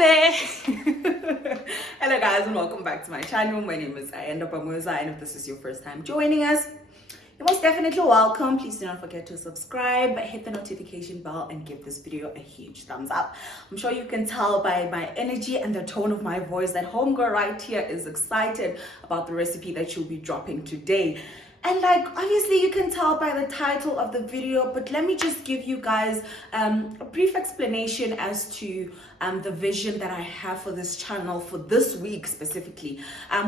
there. Hello guys and welcome back to my channel. My name is Ayanda Pamuza, and if this is your first time joining us, you're most definitely welcome. Please do not forget to subscribe, hit the notification bell, and give this video a huge thumbs up. I'm sure you can tell by my energy and the tone of my voice that homegirl right here is excited about the recipe that she'll be dropping today. And like, obviously you can tell by the title of the video, but let me just give you guys a brief explanation as to the vision that I have for this channel for this week specifically.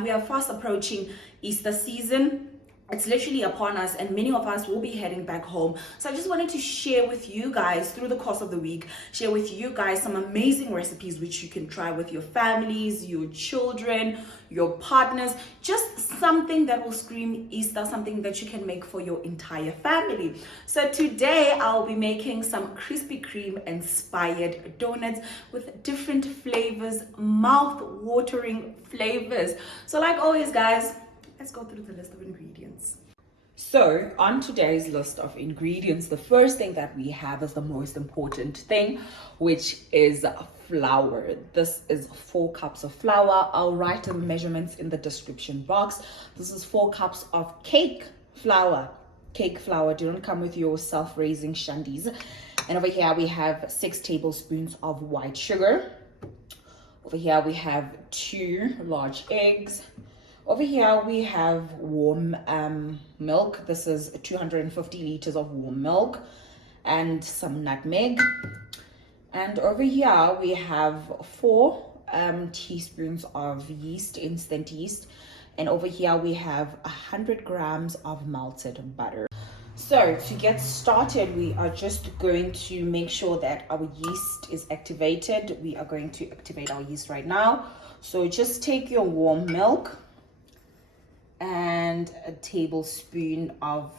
We are fast approaching Easter season. It's literally upon us, and many of us will be heading back home. So I just wanted to share with you guys through the course of the week, share with you guys some amazing recipes which you can try with your families, your children, your partners. Just something that will scream Easter, something that you can make for your entire family. So today I'll be making some Krispy Kreme inspired donuts with different flavors, mouth-watering flavors. So like always guys, let's go through the list of ingredients. So on today's list of ingredients, the first thing that we have is the most important thing, which is flour. This is 4 cups of flour. I'll write the measurements in the description box. This is 4 cups of cake flour. Cake flour, do not come with your self-raising shandies. And over here we have 6 tablespoons of white sugar. Over here we have 2 large eggs. Over here we have warm milk. This is 250 liters of warm milk and some nutmeg. And over here we have 4 teaspoons of yeast, instant yeast. And over here we have 100 grams of melted butter. So to get started, we are just going to make sure that our yeast is activated. We are going to activate our yeast right now. So just take your warm milk and a tablespoon of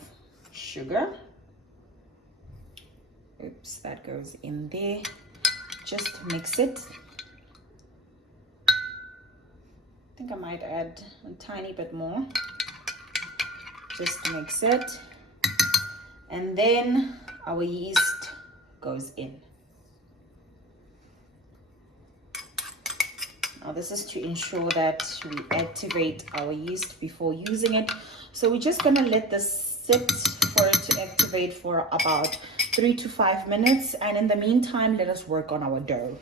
sugar. Oops, that goes in there. Just mix it. I think I might add a tiny bit more. Just mix it. And then our yeast goes in. Now this is to ensure that we activate our yeast before using it. So we're just gonna let this sit for it to activate for about 3 to 5 minutes. And in the meantime, let us work on our dough.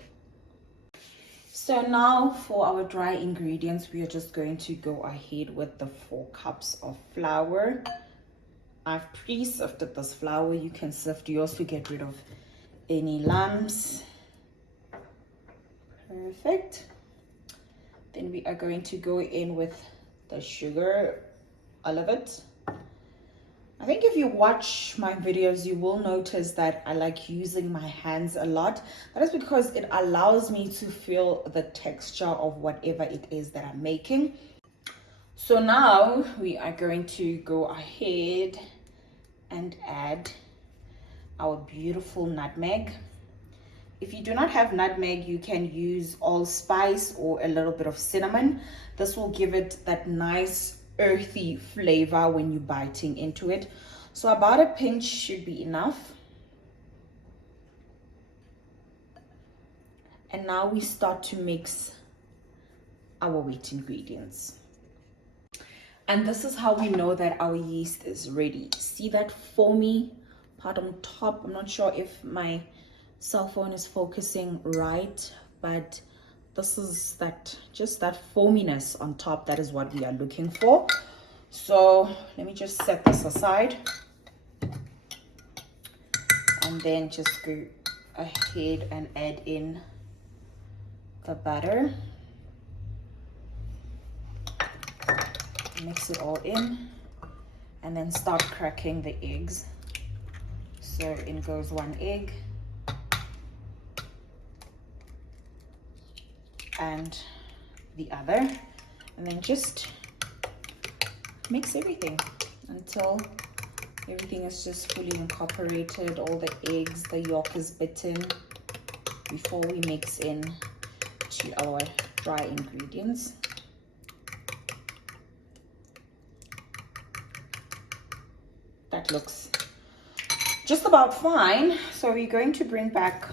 So now for our dry ingredients, we are just going to go ahead with the 4 cups of flour. I've pre-sifted this flour. You can sift yours to get rid of any lumps. Perfect. Then we are going to go in with the sugar, all of it. I think if you watch my videos, you will notice that I like using my hands a lot. That is because it allows me to feel the texture of whatever it is that I'm making. So now we are going to go ahead and add our beautiful nutmeg. If you do not have nutmeg, you can use allspice or a little bit of cinnamon. This will give it that nice earthy flavor when you're biting into it. So about a pinch should be enough. And now we start to mix our wet ingredients. And this is how we know that our yeast is ready. See that foamy part on top? I'm not sure if my cell phone is focusing right, but this is just that foaminess on top. That is what we are looking for. So let me just set this aside and then just go ahead and add in the butter. Mix it all in and then start cracking the eggs. So in goes 1 egg and the other, and then just mix everything until everything is just fully incorporated. All the eggs, the yolk is bitten before we mix in to our dry ingredients. That looks just about fine. So we're going to bring back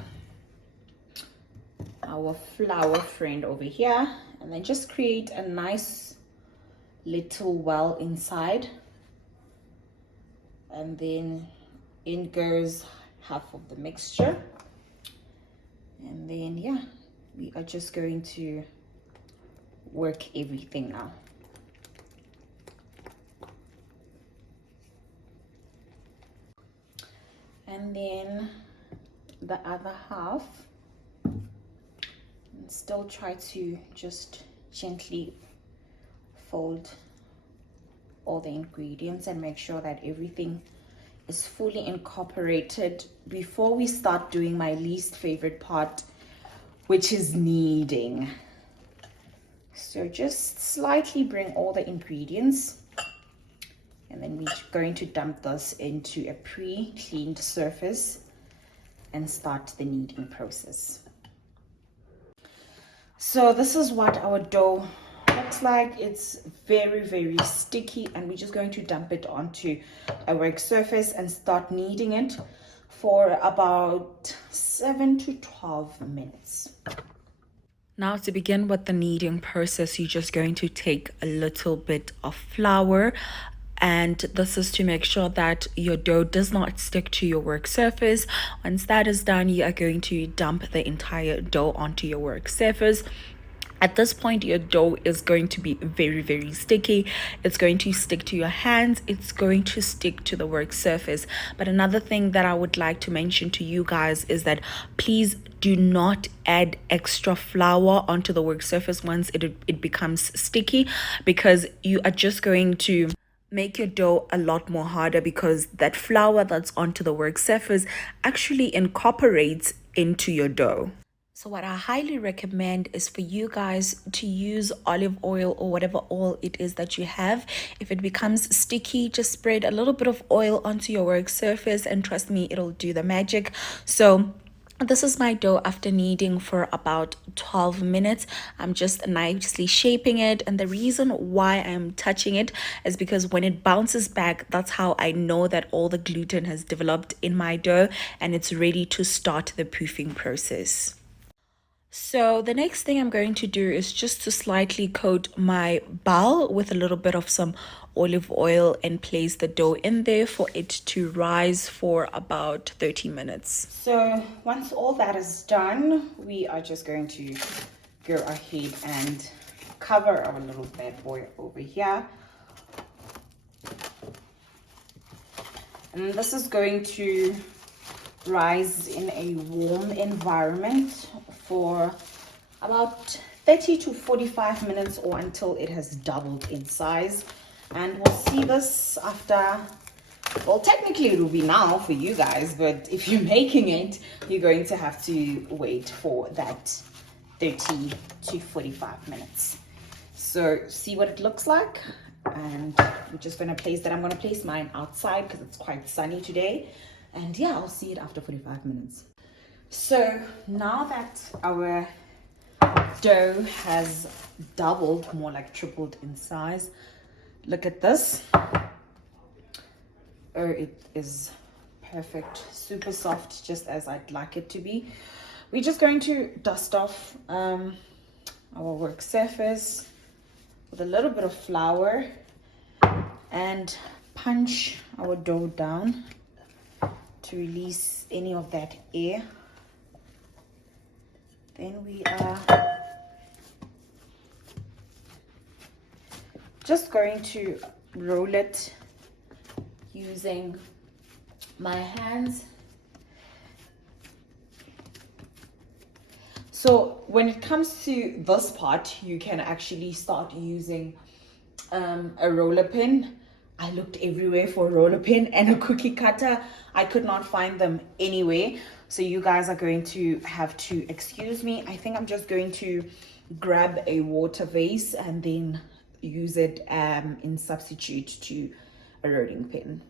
our flour friend over here, and then just create a nice little well inside, and then in goes half of the mixture, and then yeah, we are just going to work everything now. And then the other half, and still try to just gently fold all the ingredients and make sure that everything is fully incorporated before we start doing my least favorite part, which is kneading. So just slightly bring all the ingredients, and then we're going to dump this into a pre-cleaned surface and start the kneading process. So this is what our dough looks like. It's very, very sticky, and we're just going to dump it onto a work surface and start kneading it for about 7 to 12 minutes. Now, to begin with the kneading process, you're just going to take a little bit of flour, and this is to make sure that your dough does not stick to your work surface. Once that is done, you are going to dump the entire dough onto your work surface. At this point, your dough is going to be very, very sticky. It's going to stick to your hands. It's going to stick to the work surface. But another thing that I would like to mention to you guys is that please do not add extra flour onto the work surface once it becomes sticky, because you are just going to make your dough a lot more harder, because that flour that's onto the work surface actually incorporates into your dough. So what I highly recommend is for you guys to use olive oil or whatever oil it is that you have. If it becomes sticky, just spread a little bit of oil onto your work surface, and trust me, it'll do the magic. So this is my dough after kneading for about 12 minutes. I'm just nicely shaping it, and the reason why I'm touching it is because when it bounces back, that's how I know that all the gluten has developed in my dough and it's ready to start the proofing process. So the next thing I'm going to do is just to slightly coat my bowl with a little bit of some olive oil and place the dough in there for it to rise for about 30 minutes. So once all that is done, we are just going to go ahead and cover our little bad boy over here. And this is going to rise in a warm environment for about 30 to 45 minutes, or until it has doubled in size. And we'll see this after, well, technically it will be now for you guys, but if you're making it, you're going to have to wait for that 30 to 45 minutes. So see what it looks like, and we're just going to place that. I'm going to place mine outside because it's quite sunny today. And yeah, I'll see it after 45 minutes. So now that our dough has doubled, more like tripled in size, look at this. Oh, it is perfect, super soft, just as I'd like it to be. We're just going to dust off our work surface with a little bit of flour and punch our dough down to release any of that air. Then we are just going to roll it using my hands. So when it comes to this part, you can actually start using a roller pin. I looked everywhere for a roller pin and a cookie cutter. I could not find them anywhere. So you guys are going to have to excuse me. I think I'm just going to grab a water vase and then use it in substitute to a rolling pin.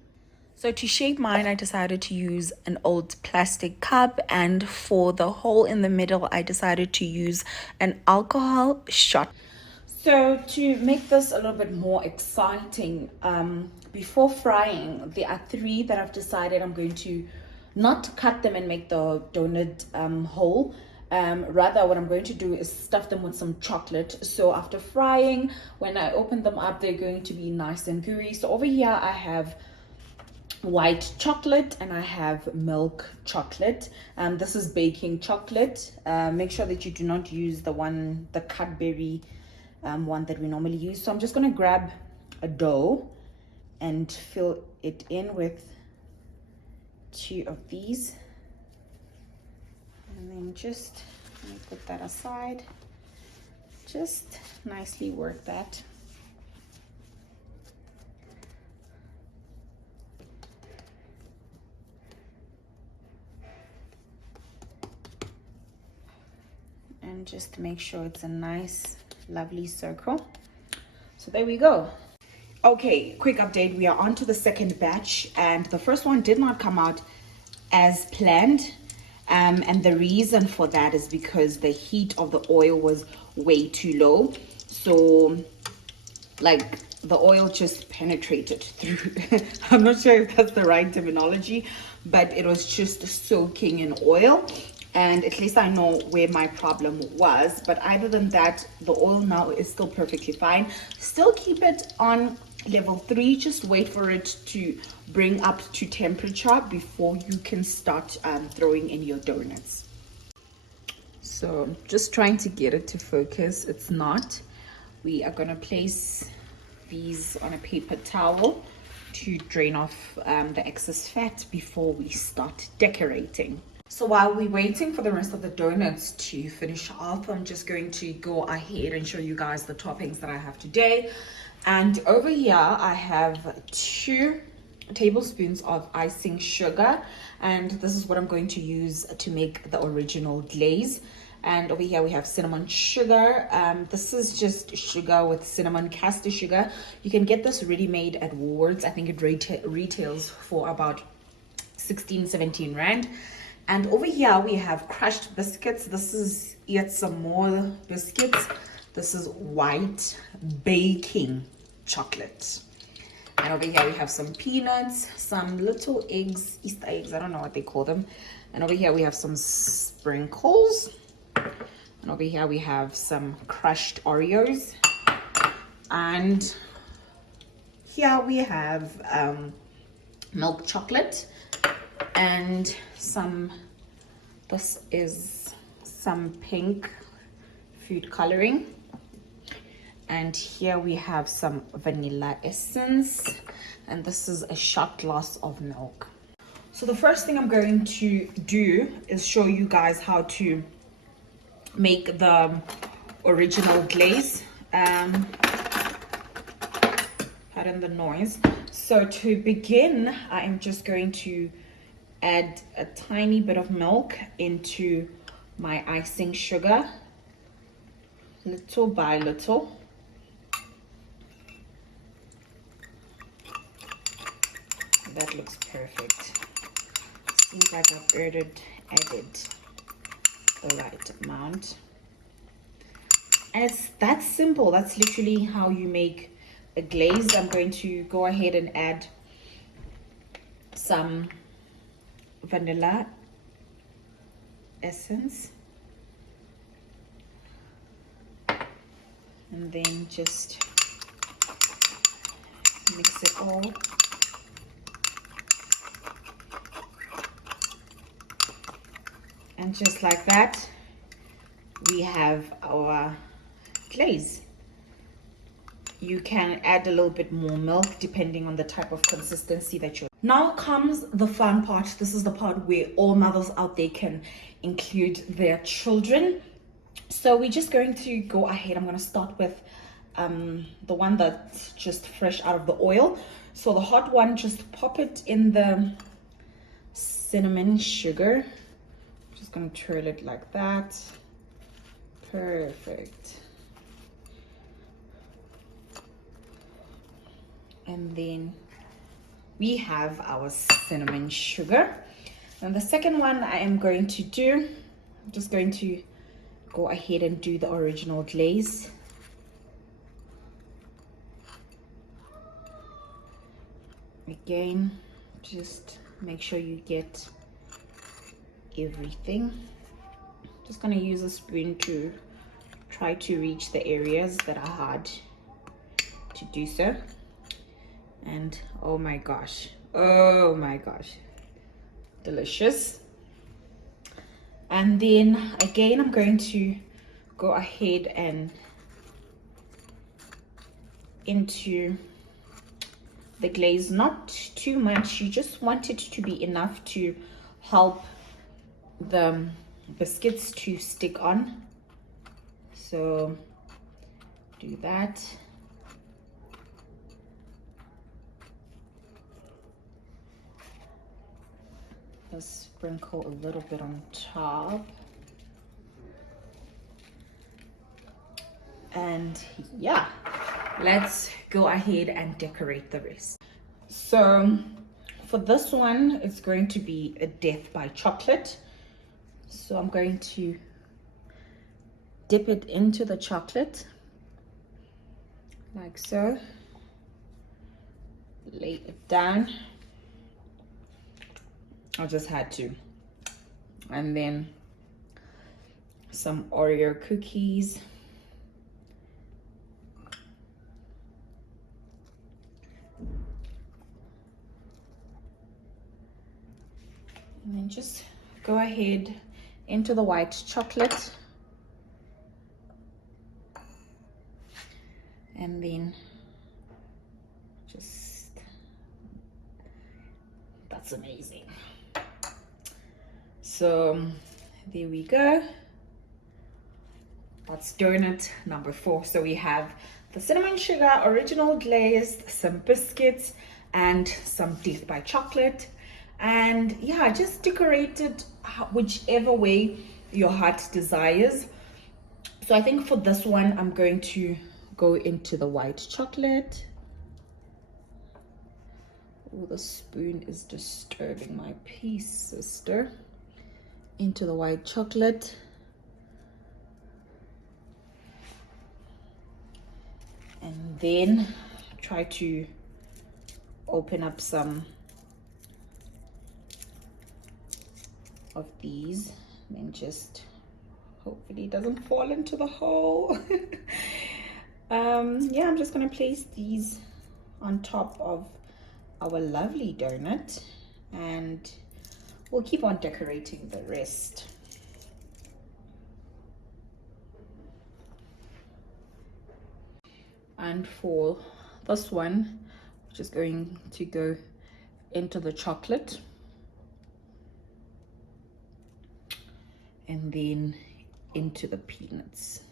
So to shape mine, I decided to use an old plastic cup, and for the hole in the middle, I decided to use an alcohol shot. So to make this a little bit more exciting, before frying, there are 3 that I've decided I'm going to not cut them and make the donut hole, Rather, what I'm going to do is stuff them with some chocolate. So after frying, when I open them up, they're going to be nice and gooey. So over here I have white chocolate and I have milk chocolate. This is baking chocolate. Make sure that you do not use the Cadbury one that we normally use. So I'm just going to grab a dough and fill it in with 2 of these, and then just let me put that aside. Just nicely work that. And just make sure it's a nice lovely circle. So there we go. Okay, quick update. We are on to the second batch, and the first one did not come out as planned. And the reason for that is because the heat of the oil was way too low. So like the oil just penetrated through. I'm not sure if that's the right terminology, but it was just soaking in oil. And at least I know where my problem was. But other than that, the oil now is still perfectly fine. Still keep it on level 3. Just wait for it to bring up to temperature before you can start throwing in your donuts. So just trying to get it to focus. It's not. We are going to place these on a paper towel to drain off the excess fat before we start decorating. So while we're waiting for the rest of the donuts to finish off, I'm just going to go ahead and show you guys the toppings that I have today. And over here I have 2 tablespoons of icing sugar, and this is what I'm going to use to make the original glaze. And over here we have cinnamon sugar. This is just sugar with cinnamon caster sugar. You can get this ready made at Woolworths. I think it retails for about 16-17 rand. And over here we have crushed biscuits. This is yet some more biscuits. This is white baking chocolate. And over here we have some peanuts, some little eggs, Easter eggs, I don't know what they call them. And over here we have some sprinkles. And over here we have some crushed Oreos. And here we have milk chocolate and this is some pink food coloring. And here we have some vanilla essence, and this is a shot glass of milk. So the first thing I'm going to do is show you guys how to make the original glaze. Pardon the noise. So to begin, I am just going to add a tiny bit of milk into my icing sugar, little by little. That looks perfect. Seems like I've added the right amount. And it's that simple. That's literally how you make a glaze. I'm going to go ahead and add some vanilla essence, and then just mix it all. And just like that, we have our glaze. You can add a little bit more milk depending on the type of consistency that you're. Now comes the fun part. This is the part where all mothers out there can include their children. So we're just going to go ahead. I'm going to start with the one that's just fresh out of the oil. So the hot one, just pop it in the cinnamon sugar. Just going to twirl it like that. Perfect. And then we have our cinnamon sugar. And the second one I am going to do, I'm just going to go ahead and do the original glaze. Again, just make sure you get everything. Just gonna use a spoon to try to reach the areas that are hard to do so. And oh my gosh, delicious. And then again, I'm going to go ahead and into the glaze, not too much. You just want it to be enough to help the biscuits to stick on. So do that. Just sprinkle a little bit on top. And yeah, let's go ahead and decorate the rest. So for this one, it's going to be a death by chocolate. So I'm going to dip it into the chocolate like so. Lay it down. I just had to. And then some Oreo cookies. And then just go ahead into the white chocolate. And then just, that's amazing. So there we go. That's donut number 4. So we have the cinnamon sugar, original glazed, some biscuits, and some death by chocolate. And yeah, just decorate it whichever way your heart desires. So I think for this one, I'm going to go into the white chocolate. Oh, the spoon is disturbing my peace, sister. Into the white chocolate. And then try to open up some of these, and just hopefully it doesn't fall into the hole. Yeah, I'm just gonna place these on top of our lovely donut, and we'll keep on decorating the rest. And for this one, I'm just going to go into the chocolate and then into the peanuts.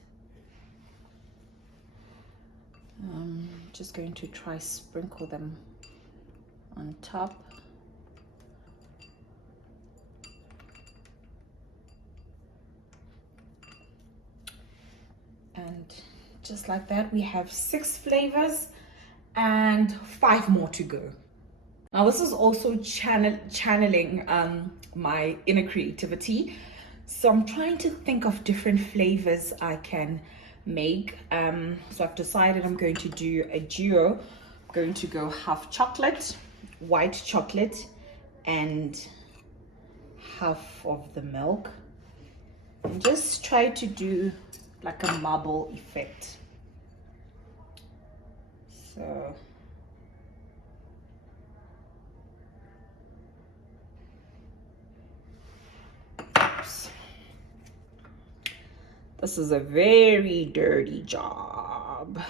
Just going to try sprinkle them on top. And just like that, we have 6 flavors and 5 more to go. Now this is also channeling my inner creativity. So I'm trying to think of different flavors I can make. So I've decided I'm going to do a duo. I'm going to go half chocolate, white chocolate, and half of the milk. And just try to do like a marble effect. So oops. This is a very dirty job.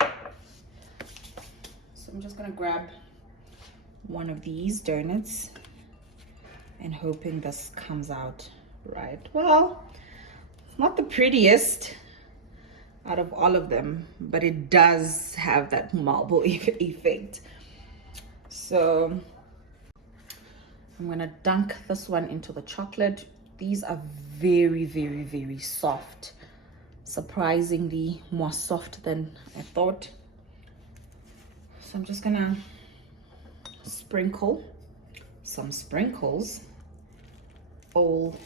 So I'm just gonna grab one of these donuts and hoping this comes out right. Well, it's not the prettiest out of all of them, but it does have that marble effect. So I'm gonna dunk this one into the chocolate. These are very, very, very soft. Surprisingly more soft than I thought. So I'm just gonna sprinkle some sprinkles all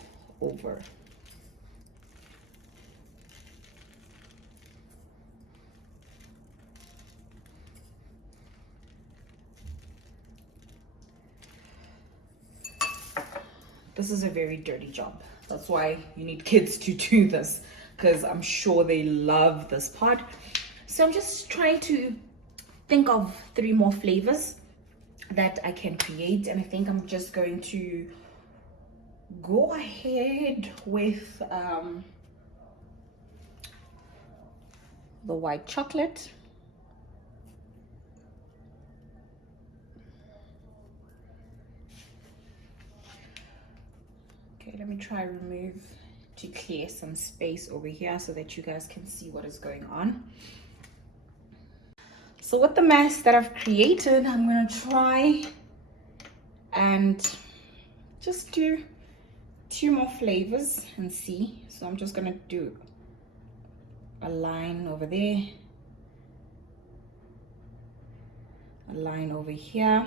over. this is a very dirty job. That's why you need kids to do this, because I'm sure they love this part. So I'm just trying to think of 3 more flavors that I can create, and I think I'm just going to go ahead with the white chocolate. Okay, let me try to clear some space over here so that you guys can see what is going on. So with the mess that I've created, I'm gonna try and just do 2 more flavors and see. So I'm just gonna do a line over there, a line over here.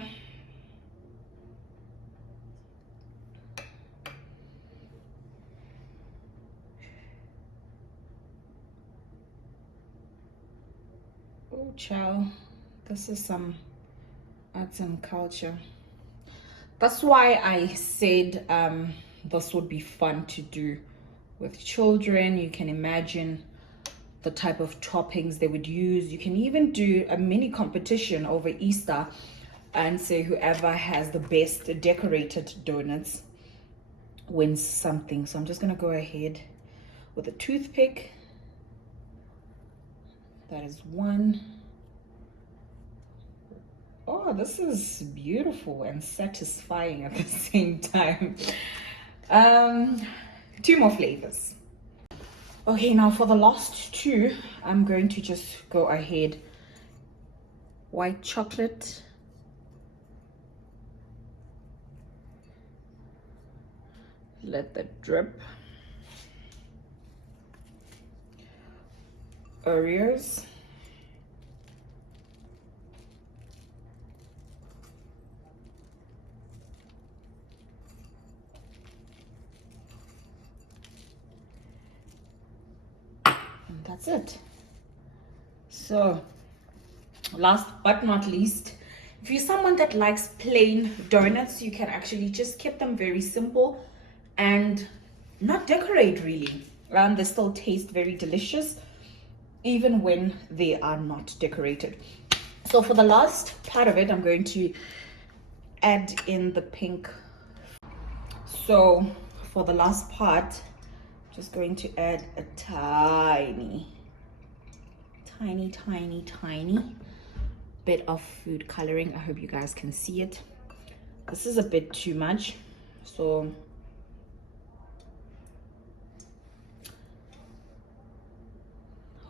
Oh child, this is some arts and culture. That's why I said this would be fun to do with children. You can imagine the type of toppings they would use. You can even do a mini competition over Easter and say whoever has the best decorated donuts wins something. So I'm just gonna go ahead with a toothpick. That is 1. Oh, this is beautiful and satisfying at the same time. 2 more flavors. Okay, now for the last 2, I'm going to just go ahead. White chocolate. Let that drip. Oreos. And that's it. So last but not least, if you're someone that likes plain donuts, you can actually just keep them very simple and not decorate really. They still taste very delicious even when they are not decorated. So for the last part of it, I'm going to add in the pink. So for the last part, just going to add a tiny bit of food coloring. I hope you guys can see it. This is a bit too much, so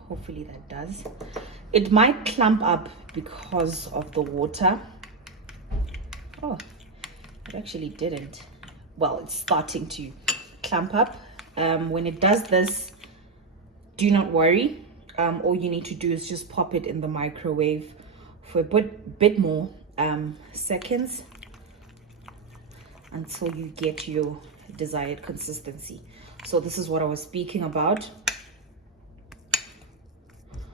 hopefully that does. It might clump up because of the water. Oh, it actually didn't. Well, it's starting to clump up. When it does this, do not worry. All you need to do is just pop it in the microwave for a bit more seconds until you get your desired consistency. So this is what I was speaking about.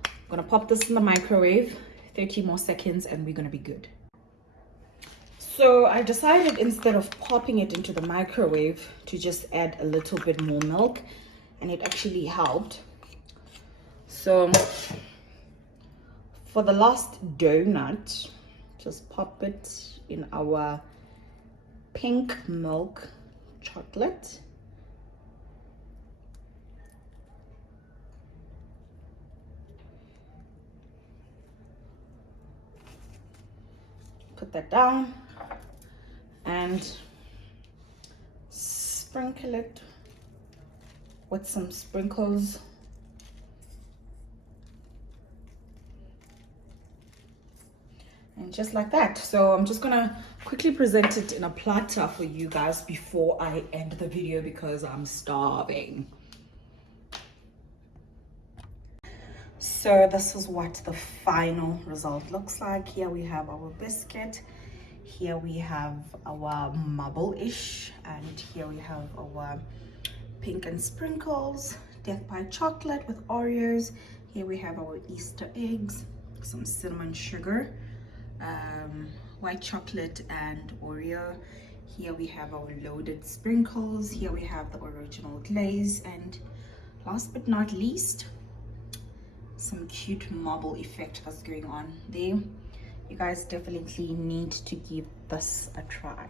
I'm gonna pop this in the microwave 30 more seconds and we're gonna be good. So I decided, instead of popping it into the microwave, to just add a little bit more milk, and it actually helped. So for the last donut, just pop it in our pink milk chocolate. Put that down and sprinkle it with some sprinkles. And just like that. So I'm just gonna quickly present it in a platter for you guys before I end the video because I'm starving. So this is what the final result looks like. Here we have our biscuit, here we have our marble-ish, and here we have our pink and sprinkles, death by chocolate with Oreos. Here we have our Easter eggs, some cinnamon sugar, white chocolate and Oreo. Here we have our loaded sprinkles. Here we have the original glaze, and last but not least, some cute marble effect that's going on there. You guys definitely need to give this a try.